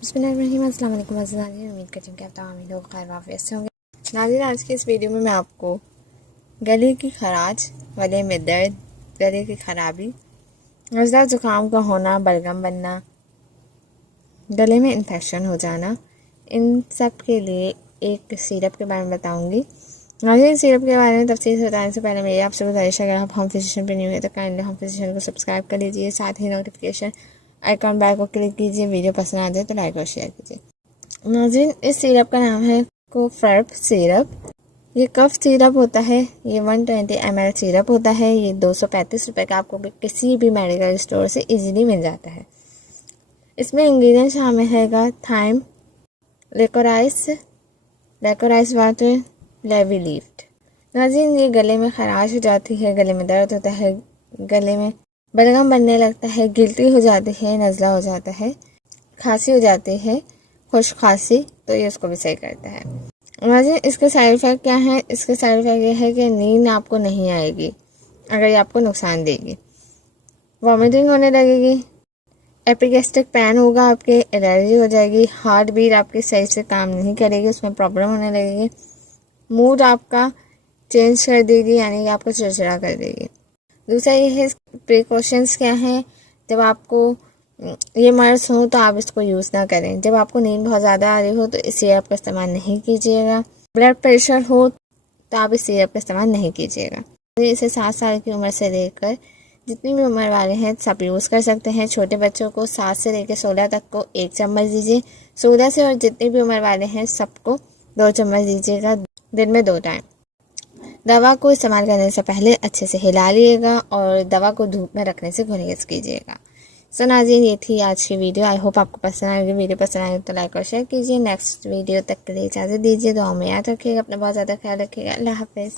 बिस्मिल्लाहिर्रहमानिर्रहीम। अस्सलाम वालेकुम नाज़रीन, उम्मीद करती हूँ कि आप तमाम लोग खैर वाफियत से होंगे। नाज़रीन, आज की इस वीडियो में मैं आपको गले की खराश, गले में दर्द, गले की खराबी, नज़ला ज़ुकाम का होना, बलगम बनना, गले में इन्फेक्शन हो जाना, इन सब के लिए एक सिरप के बारे में बताऊँगी। नाज़रीन, सिरप के बारे में तफसील से बताने से पहले मेरी आपसे गुजारिश है, अगर आप होम फिजिशियन पर न्यू है तो काइंडली होम फिजिशियन को सब्सक्राइब कर लीजिए, साथ ही नोटिफिकेशन आइकॉन बेल को क्लिक कीजिए। वीडियो पसंद आ जाए तो लाइक और शेयर कीजिए। नाज़रीन, इस सिरप का नाम है कोफर्ब सिरप। ये कफ सिरप होता है। ये 120 ml सिरप होता है। ये 235 रुपये का आपको किसी भी मेडिकल स्टोर से इजीली मिल जाता है। इसमें इंग्रेडिएंट शामिल है थाइम, लेकोराइस वाटर, लेविलीफ्ट। नाज़रीन, ये गले में खराश हो जाती है, गले में दर्द होता है, गले में बलगम बनने लगता है, गिल्टी हो जाती है, नज़ला हो जाता है, खांसी हो जाती है, खुश खांसी, तो ये उसको भी सही करता है। नाज़रीन, इसके साइड इफ़ेक्ट क्या है? इसके साइड इफ़ेक्ट ये है कि नींद आपको नहीं आएगी अगर ये आपको नुकसान देगी, वॉमिटिंग होने लगेगी, एपिगैस्ट्रिक पेन होगा, आपके एलर्जी हो जाएगी, हार्ट बीट आपकी सही से काम नहीं करेगी, उसमें प्रॉब्लम होने लगेगी, मूड आपका चेंज कर देगी, यानी कि आपको चिड़चिड़ा कर देगी। दूसरा ये है प्रिकॉशंस क्या हैं। जब आपको ये मर्ज हो तो आप इसको यूज़ ना करें। जब आपको नींद बहुत ज़्यादा आ रही हो तो इस सिरप का इस्तेमाल नहीं कीजिएगा। ब्लड प्रेशर हो तो आप इस सिरप का इस्तेमाल नहीं कीजिएगा। इसे 7 साल की उम्र से लेकर जितनी भी उम्र वाले हैं सब यूज़ कर सकते हैं। छोटे बच्चों को 7 से लेकर 16 तक को 1 चम्मच दीजिए। 16 से और जितने भी उम्र वाले हैं सबको 2 चम्मच दीजिएगा, दिन में 2 टाइम। दवा को इस्तेमाल करने से पहले अच्छे से हिला लिएगा और दवा को धूप में रखने से गुरेज कीजिएगा। सो नाज़रीन, ये थी आज की वीडियो। आई होप आपको पसंद आएगी। वीडियो पसंद आएगी तो लाइक और शेयर कीजिए। नेक्स्ट वीडियो तक के लिए इजाज़त दीजिए। दुआ में याद रखिएगा, अपना बहुत ज़्यादा ख्याल रखिएगा। अल्लाह हाफ़िज़।